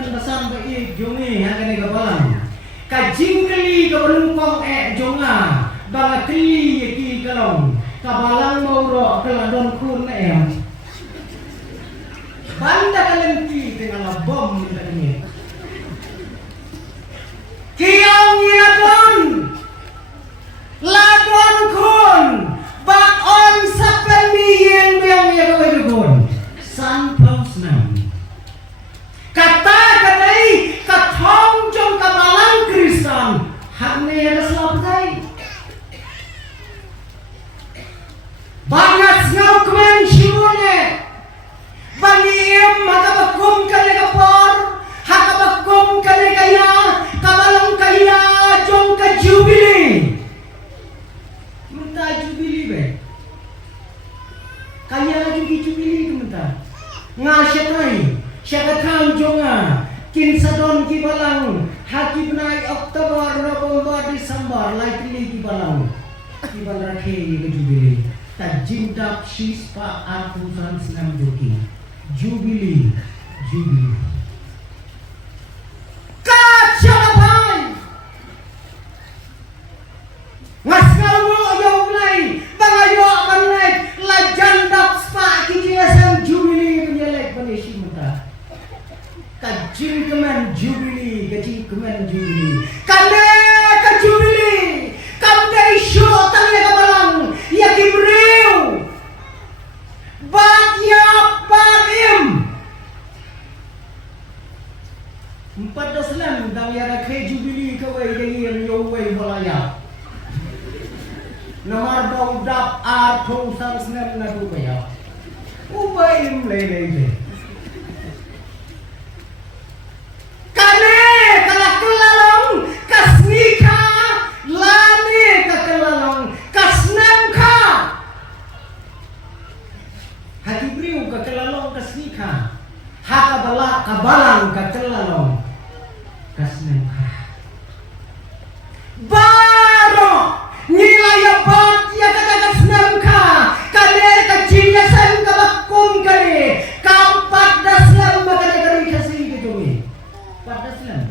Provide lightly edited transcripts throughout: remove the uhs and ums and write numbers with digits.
nan basan ba jongi ha kene gabalan ka jingkeli ka penumpang jonga bang kli ki kalong ka balang mauro ka don kun banda kalenti tengah bom ni kiong Iathoh ladon kun bak on sapen mien yang kun sanpau Snem kata kadai kathong jong kabalang Kristen hakne ada selapai banyak ngau kemen shimone baniem makabakum kale kapor hakabakum kale kaya kabalang kaya jong ka jubili minta jubili be kaya jubili tu minta ngasyatai syakatan jonga kin sadon ki balang haki benai Oktober November Desember lai pilih ki balang rakhe ke jubili ta jindap shispa atusan Snem joki jubili kacapai ngasngawo ayong lai bangayo manlai la jandap spa ki jesam jubili penyelek panisi muta kajin kemen jubili kande ka jubili kamde isyo tanya kabalang ya kibriu batya patim 14 Snem dang ya rakhe jubili ka wei yang yo wei balaya nomor dong dap Iathoh sang Snem na du baya ubaim le kane kalah kelalong kasnika lane ka kelalong kasnem ka hati briu ka kelalong kasnika hakabala kabalang ka kelalong kasnem ka baro nilaya bat ya kata kasnem ka kane ka jinya sang ka bakum kane kampat daslam makane kari kasih gitu ni pada Snem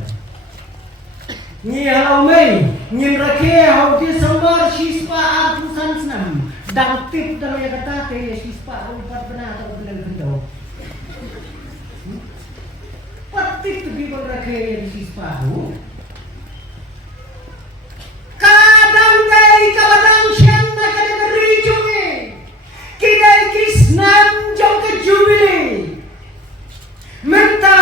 ni halau mei ngin rakhe hau di sambar shispa atusan Snem dang tip dalam ya kata ke shispa rupat benar atau benar kendau patip tu di rakhe shispa tu kadang dai kabadang Sien na kane kari jungi kidai ki Snem jong ke jubili minta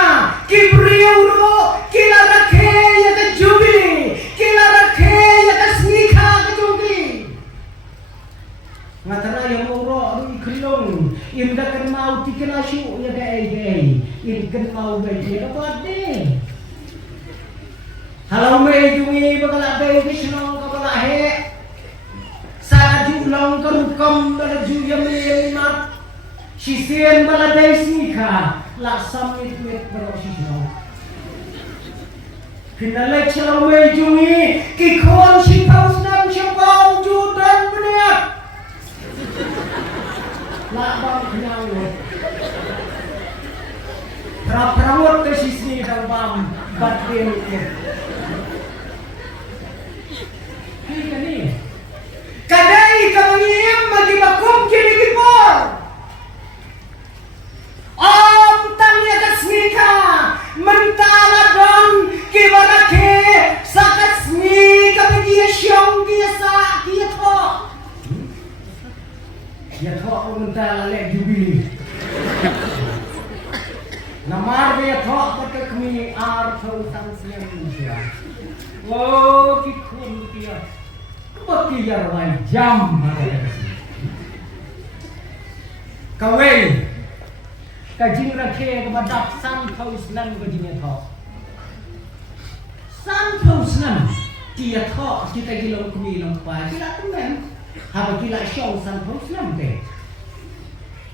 kibriu ro kila rakhe ya ke jubili kila rakhe ya ke snika ke jubili ngatara ya mauro ru ikhilong imda kan mau tikena shu ya gai im kan mau gai ya pade halau me jungi bagala gai kishno kabala he sa julong karukam bala juyam ye mat Sien bala dai snika la samit met berosisno kinalek salau me jungi ki khon sipau Snem sipau judan beniak la bang nyau Pra-prawot ke sisni daw bang batin ke. Kini kadai kamangiyam magibakum kini kipor. Om tanya kasmika mentala don kibarake sakasmika begiya Shong biasa Iathoh. Iathoh mentala lek jubili. Namar Iathoh pakai kami Iathoh sang Sien Indonesia. Oh, kikun dia. Bakiyar wai jam ada. Kawai kajing rakhe kepada sanpau Snem kajing Iathoh. Sanpau Snem Iathoh kita gilong kami lompai kita temen. Haba gila Shong sanpau Snem deh.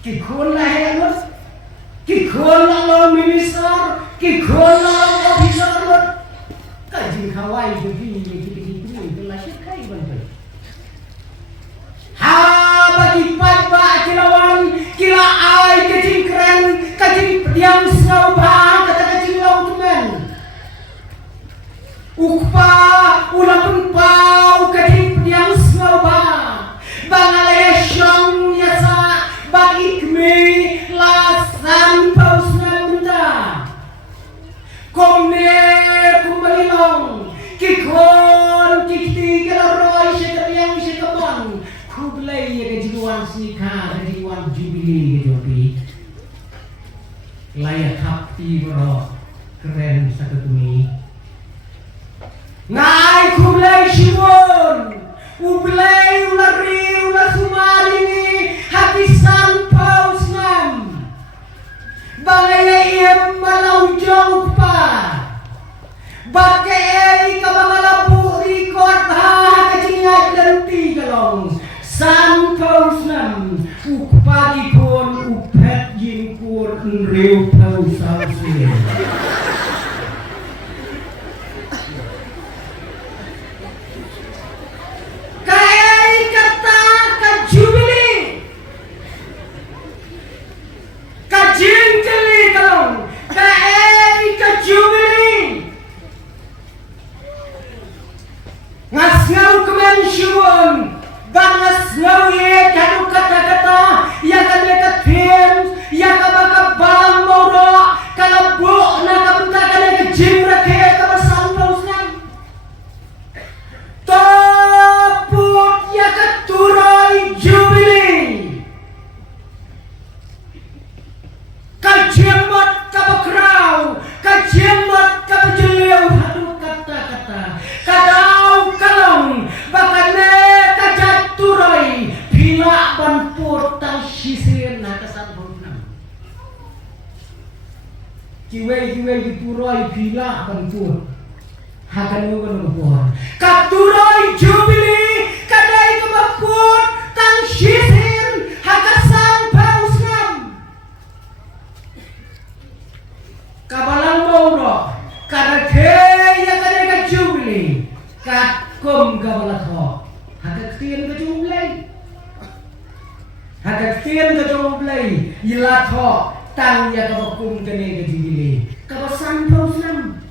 Kikun lah helus. Kikun lah minister, kikun lah officer, kajing kawai begini begini belah sekai bantai. Ha bagi pada kilawan kila ai kajing keren kajing diam snow bah kata kajing laut me jubilei ya kejiwan sika kejiwan jubili kejopi layak hati bro keren sakatumi ngai kulai shibon ublai ulari ulasumari hati sanpau Snem bangaya ia malau jauh pa bagai kabangalabu rikot ha kecingak lenti kalong sanpau Snem upagi kon upet jingkur nriu pau sausi kai kata kajubili kajingkeli kalong kai kajubili ngasngau kemen syuwun bang ngasngau ye kanu kata-kata yang kalekat pin yang kabakabang moro kalabuk na kapunta kalekat jimrake kabasanpau Snem toput ya katurai jubili kajemot kabakrau kajemot kabajeliau hadu kata-kata kadau kalong bakane kajaturai bila banpur tang sisir na kasanpau Snem kiwe diturai bila banpur hakan nugan nubuhan katurai jubili kadai kebapur tang sisir hakasanpau Snem kabalang moro karakhe ya kadai ka jubili katkum kabalakho hakaktin ka jubili hakaktin ka jubili Iathoh tang ya kabakum kene ka jubili kabasanpau Snem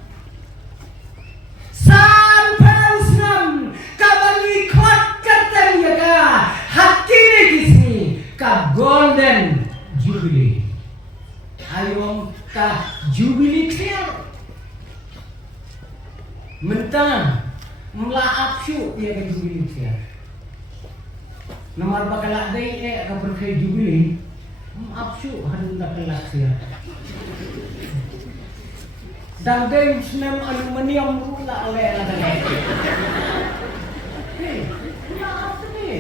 sanpau Snem kabalikot katang ya ka hakini kisni ka golden jubilee ayom ka jubilee clear mentang melaap syuk ya ka jubilee clear nomor bakalak day ka berkay jubilee maap syuk hadun na kalak siya dangdeng Snem aluminium rula oleh lagi maaf ni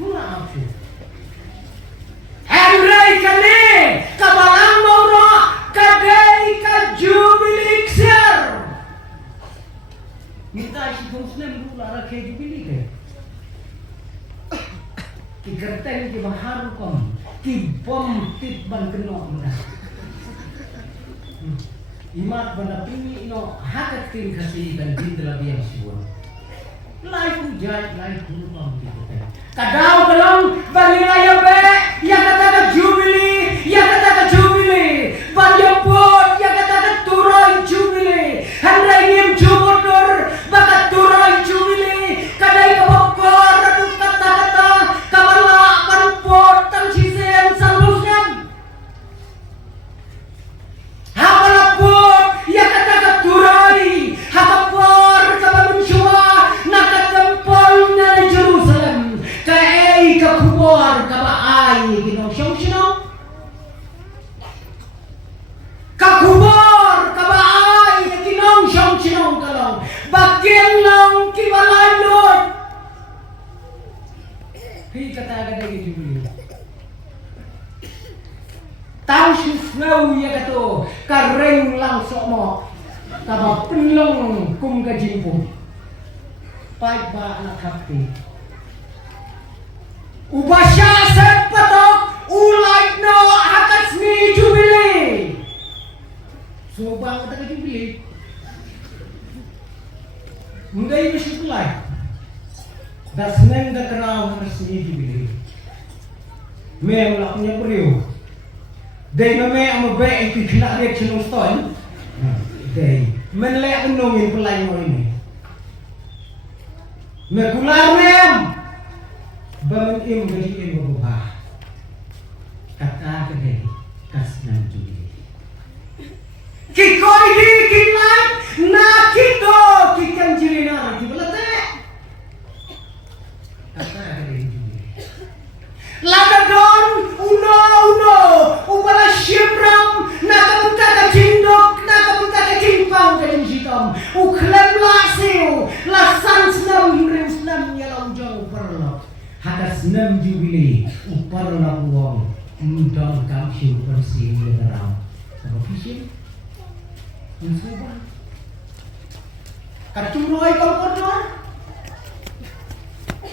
maaf syuk Henry kani kabalang moro kadai ka jubilee clear minta si Snem rula rakyat jubilee ke ki gerteng ki bahar kom ki bom tit ban kenok muda imat banda pini ino hakat tin kasih dan bindra biang siwon lai pujai lai kurupam kita kadau kalong bagi raya be ya kata ka jubilee ya kata ka jubilee banjapot ya kata ka turai jubilee handai ngim jumundur bakat turai jubilee kadai kabokor ratu kata-kata kabala banpot tang sisen sanpau Snem hamalapot ya kata ka turai hakapor kabamunsua nakatempol na Jerusalem kaei kakubor kabaai kinong Shong kakubor kabaai kinong Shong kalong bagian long kibalay Lord hi kata jubilee tang susnau ya kato kareng lang sokmo taba penlong kum kajimpu pai ba anak hati ubasya sepatok ulai no hakasni jubilee sobang kata jubilee mungai bersyukurlah dah Snem dah kenal hakasni jubilee me ulaknya beriu day mame ang mabe itu kena dia celung stone day menlek nongin pelai mo ini Nagular nem bangun im gadi im berubah kata kedai kasnan juli kikoi di kinai na kito kikan jilina di belate kata ada jubili. Lada don uno ubala shimram nakapunta ka jindok nakapunta ka jingpang ka jinjitom uklem lasiu lasan Snem himrim Snem yalau jauh perlo haka Snem jubili uparlo uang undang kamshu bersih legarau apa kisih mencoba kacuroi kompor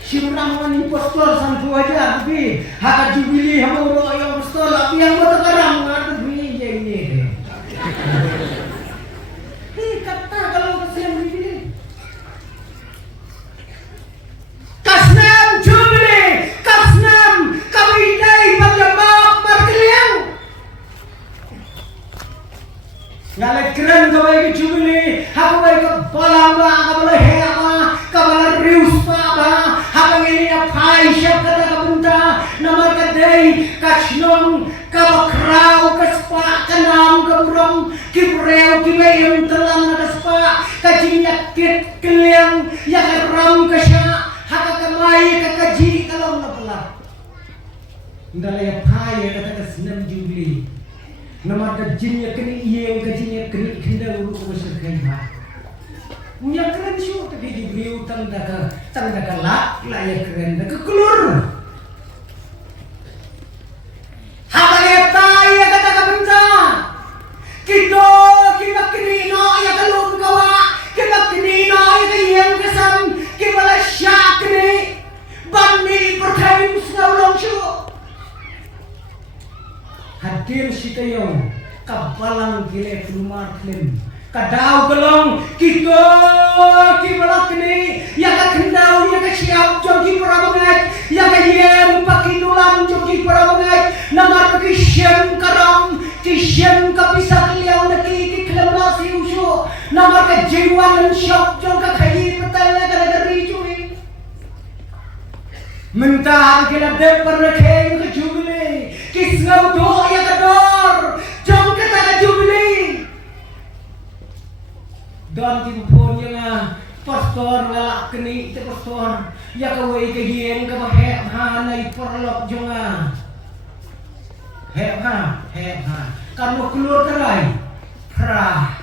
Shimram impostor santu aja tapi hak jubili hamuro yang impostor tapi yang bertekarang ngadu ini ini kata kalau Sien jubili Snem jubili Snem kami dai panjabab markeliang ngalek keren kawai jubili hakwai ke balamba kabala hema kabala rius pa habang ini apai siap kata kabunta namar kadai kasnong kabakrau kaspa kanam kaburong kibreu kimayem telam nakaspa kajinyakit keliang yakaram kasya hakakamai kakaji kalau napala ndalay apai kata Snem jubili namar kajinya kini Īing kajinya kini kinda uru kumasakay ba punya keren syu tadi diberi tanda lak ya keren dah kekelur habayata ya kata kabenta kita kinino ya kalun kawa kita kinino ya Īing kesan kita syak ni bani perkaim senawlong syu hadir sitayong kabalang gile rumah klim kadau gelong kita kibalak ni ya ka kendau ya ka siap jogi parabangai ya ka yen pakinulan jogi parabangai namar ki siem karam ki siem ka pisah liau naki ki klemla si usu namar ka jiwan syok jong ka khai petala gara-gari curi mentah kila de perrekeng ke jubili ki ngau do ya ka dor jong ka ta jubili dan timpun yang pastor ngalak keni te pastor ya kawai ke Īing ka bahek ha nai perlok jonga hek ha kan mo keluar terai pra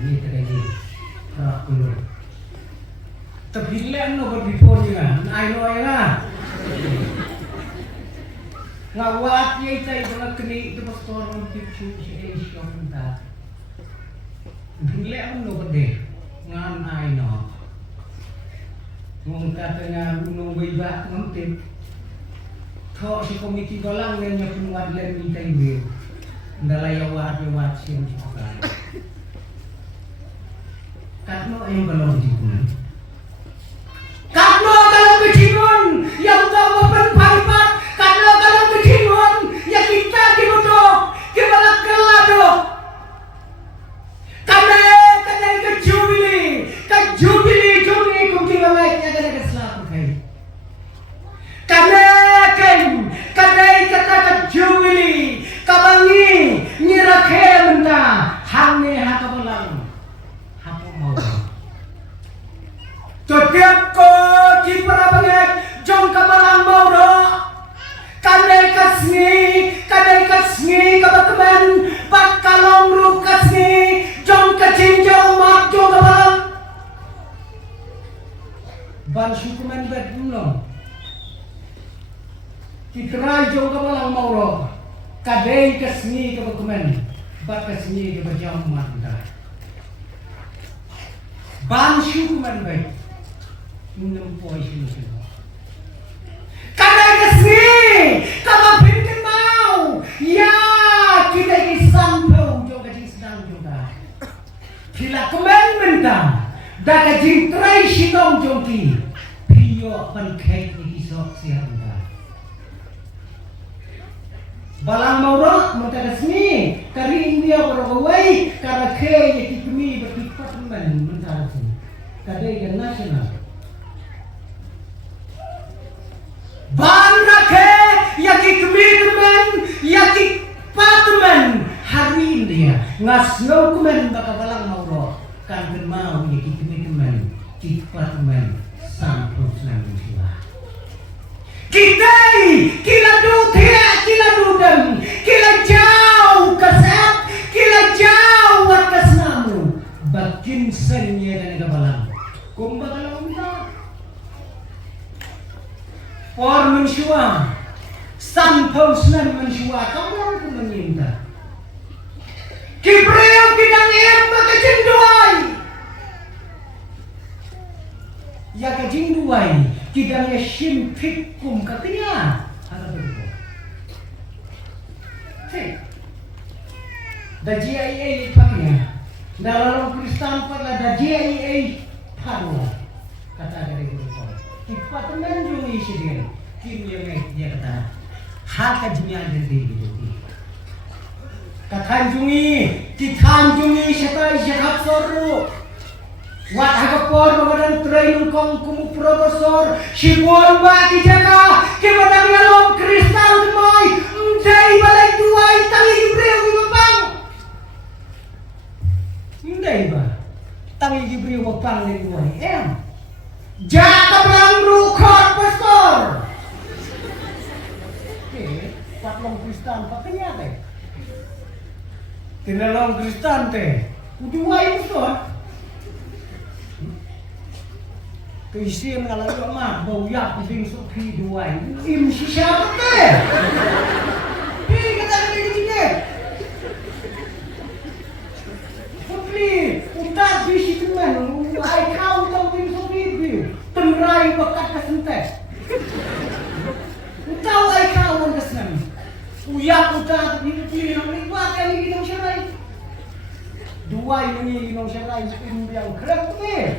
ini terjadi pra keluar tapi lek no berpipun yang ai no ya ngawat ye tai dengan keni te pastor mpicu si Shong ta Bila pun no gede ngan ai no mung katanya gunung bebak ngentip tho si komiti golang nen nyapun wadlen minta ibu ndalaya wat sien suka katno yang kalau dikun katno kalau kecilun yang tahu berpaipat katno kalau kecilun ya kita dibodoh kita kelado Jubili kumti bangai ada keselam kai. Kadai kata jubili kabangi nyirakhe menta hangne hakabalang hapo mau. Setiap ko ki parabangai jong kabalang mau ro. Kadai kasni kabatman pakalong ru kasni jong kachinjau mak jong kabalang ban syukuman bed belum kitrai jauh kabalang mauro kadai kesni kebakuman bat kesni kebajam manda ban syukuman bed minum poi sini kadai kesni kabapintin mau ya kita isampo jauh kajing sedang juga bila kemen mentang dah kajing trai sinom jongki piyo pankait ni kisok siya anda balang maurok mentakasni kari India beragawai karakhe yaki kumi bertipat men mentakasni kadai kan nasional ban rakhe yaki kumi men yaki patmen hari India ngasno kumen baka balang maurok kan mau yaki kumi men tipat men sampul senang siwa Kita kila du thia kila du dem kila jauh kasep kila jauh kasnamu bakin senya dan kabalan kumba kalau minta por mensyua san posnan mensyua kamu pun meminta kibreu kidang maka jenduai ya ka jenduai kidangnya simpikum katanya ada begitu. Da GIA paknya dalam Kristen pada da GIA paru kata dari guru kau. Ipat menjungi sidin kimnya dia kata hak dunia jadi gitu. Katanjungi ditanjungi setai jahat soru. Wat hagapor badan train kong kumu profesor sibon ba kijaka kebadang yalom kristal moy ndai balai duai tangi gibreu mapang ndai ba tangi gibreu mapang le duai jaka blang rukot pastor patlong kristal pakanya teh tinalong kristal teh uduai pastor Sien kalau mak bau yak di sopi duai im siapa teh kata begini sopi utak bisi teman ai kau tahu di sopi biu tenrai bakat kesentes tahu ai kau man kesenam uyak utak di ribuan kali kita syarai duai ini nong syarai im yang kerap teh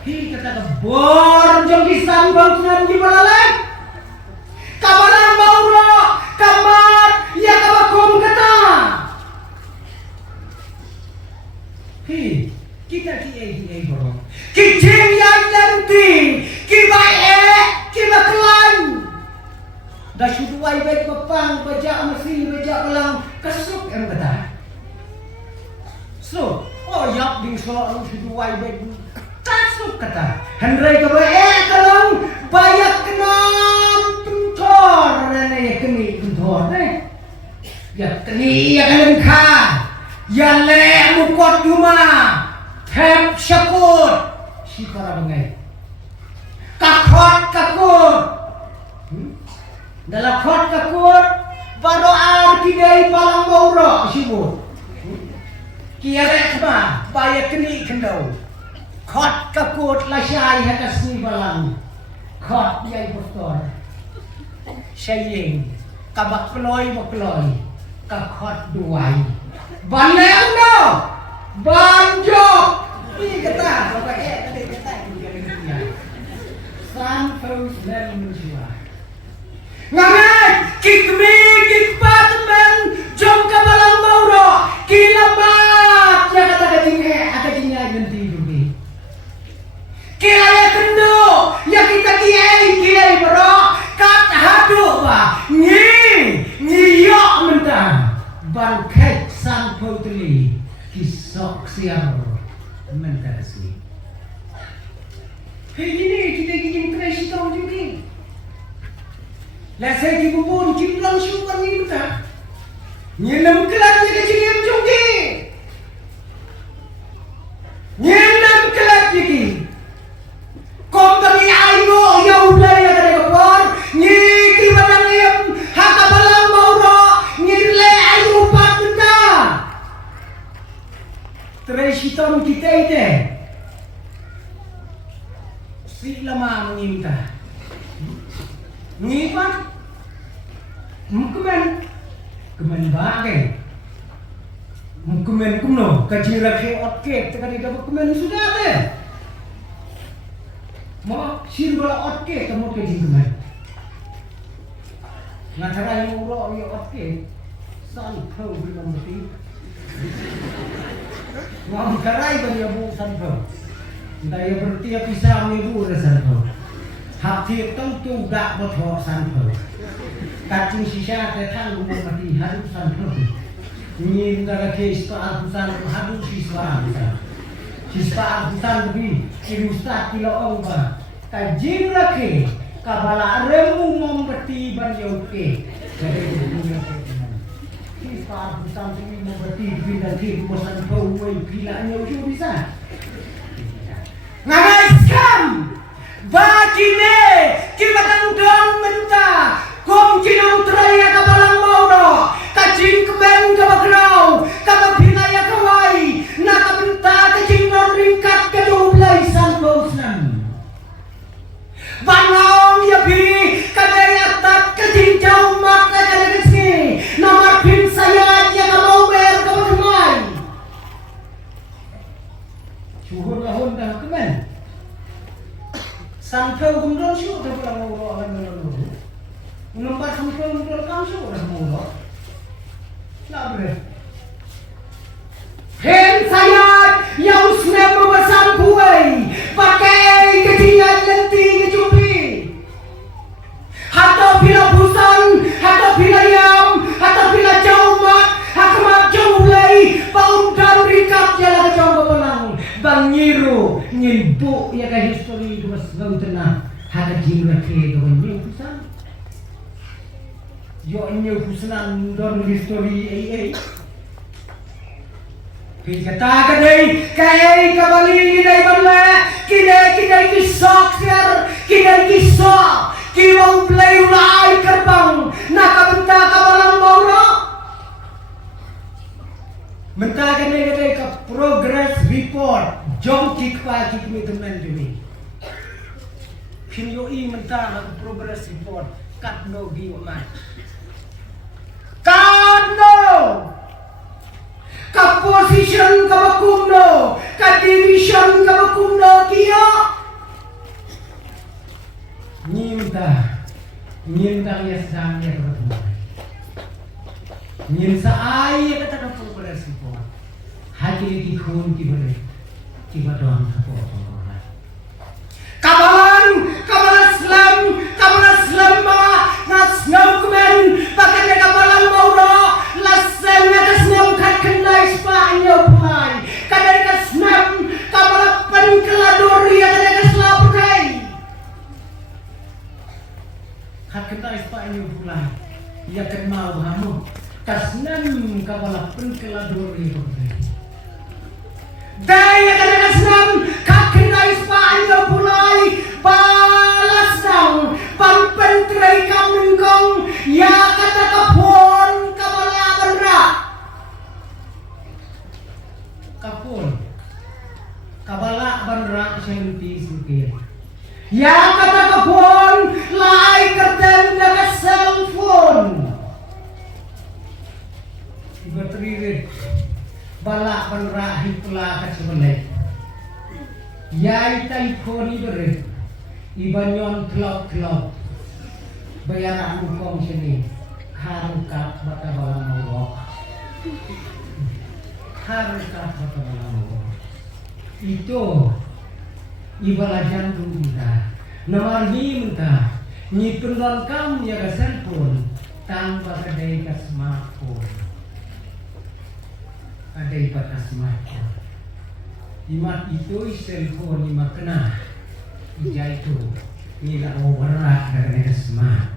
Hi kata bor jong kisang bangsunan di balalek kabalang mauro kamat ya kabakum kata hi kita ki bro kicing yang nanti kiba kelan dah suduai baik bepang baca mesin baca ulang kesuk kata so yak ding so suduai baik tasuk kata hendrai kalau banyak kenam pentor ya keni pentor ya keni ya kalengka ya le mukot duma tep syakut si para bengai kakot dalam kot kakut baru arkidai palang mauro sibut kiaret ma banyak keni kendau Khot kakut lasyai hakas ni balang khot yai pastor Īing kabak peloi bakloi ka khot duai baneu no banjo ni kata bapak tadi kata dia san pos nem menjua ngangai kikmi kikpatmen jom ka balang mauro kilamat ya kata kajingnya ganti Kilai kendo, ya kita kilai bro, kat hadu ba, ngiyok mentang, bangkai sang putri, kisok siang mentang si. Hei ini kita gini kreasi tahu juga. Lah saya dibubur, kita langsung pergi mentang. Nyenam kelatnya kecil juga. Nyenam kelat juga. Kompani ayo ya udah ya kada kapor ni kibadan yam haka balang mauro ni le ayo pat benda tresiton kita ite si lama menginta ni pak kemen bagai kemen kuno kajira ke otke tekadi dapat kemen sudah deh Mau simbol otke kamu ke jingan. Ngantara yang urok ya otke, san kau belum mesti. Mau karai bagi abu san kau. Daya bertiap pisang ibu resan kau. Hati tentu tak bothok san kau. Kacung sisa tetang umur mati harus san kau. Ini negara kes tak san harus siswa. Sisa abusan lebih, ustaz kilo ongba, kajin lagi, kabala remu membeti ban yoke Kisah tentang ini membeti bila di bosan bawai bila nyoju bisa. Ngangai skam bagine kibatan udang menta kom kinau traya kabalang mauro kajing kemen kabagrau kababinaya kawai nakabenta kajing non ringkat kedulai san bosnan bangaw yabi kadaya tat kajing jauh mat kadagasi nomor pin saya yang mau ber kabagmai suhun lahun dah kemen sampai gumdol syuk dah pulang mauro akan mauro Nomor sampai untuk kamu orang mula, labre. Hen saya yang Snem membesar buai, pakai ketian lenti kecupi. Hatta bila busan, hatta bila yam, hatta bila jauh mat, hakmat jauh lay, paun dan rikap jalan jauh pelang. Bang Nyiru, nyibuk ya ke histori dua sebelum tenang, hatta jiwa ke dengan nyiru busan. Yo inyo husnan don history Kata kadai kai kabali dai banla kidai kisok siar kidai kisok kiwang play ulai kerbang nakabenta kabalang mauro menta kadai ka progress report jom kik pa kik mi teman jumi pinyo I menta ka progress report kat no gi man Kano, ka position ka bakumno, ka division ka bakumno kiyo. Nyinta ya sedang ya ketemu. Nyinta ay kata ka progress ko. Hati ki khun ki bare, ki badon ka po. Kabalan Slam mga nasngaw kumen bakit kabalang mauro lasen na kasnam kat kendai spa inyo pulai kadari kasnam kabalang penkeladori kadari kaslapukay kat kendai spa inyo pulai ya kenal kamu kasnam kabalang penkeladori kadari daya kadari kasnam kat kendai spa inyo pulai balas daw pagpentray kang kong ya kata kapon kabalaban ra kapon kabalaban ra senti suki ya kata kapon lai kerten daga cellphone iba tririt balaban ra hipla kasubelay ya itai phone iberit Ibanyon klop bayaran hukum sini harungkap bata balang mauro harungkap bata balang mauro itu ibalajan dulu kita nomor minta nyipundon kamu ya ke cellphone tanpa kadai ke smartphone kadai pada smartphone imat itu cellphone imat kena Iathoh nila overrak dari kesma.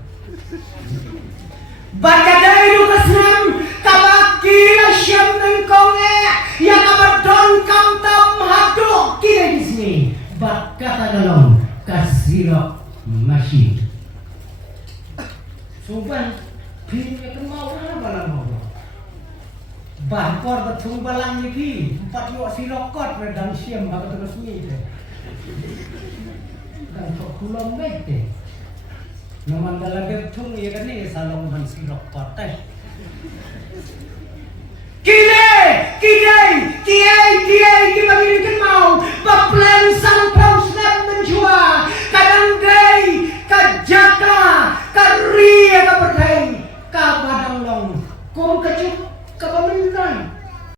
Bagay lu kesem kabakila siyam ng konge ya kabadon kamtam hadok kira disini bak kata galong kasirok machine. Suban pilih kan mau apa lah mau. Bakor betung balang ni 4 yuak sirokot redang siyam bakal terus ni. Dan kukulong bete, naman dalagay tung iya kan ni salong man sirok kote. Kiyay, kibagin mau, paplen sang pauslan menjua, kadangday, kajaka, kariya kapatay, kabadang long, kung kacuk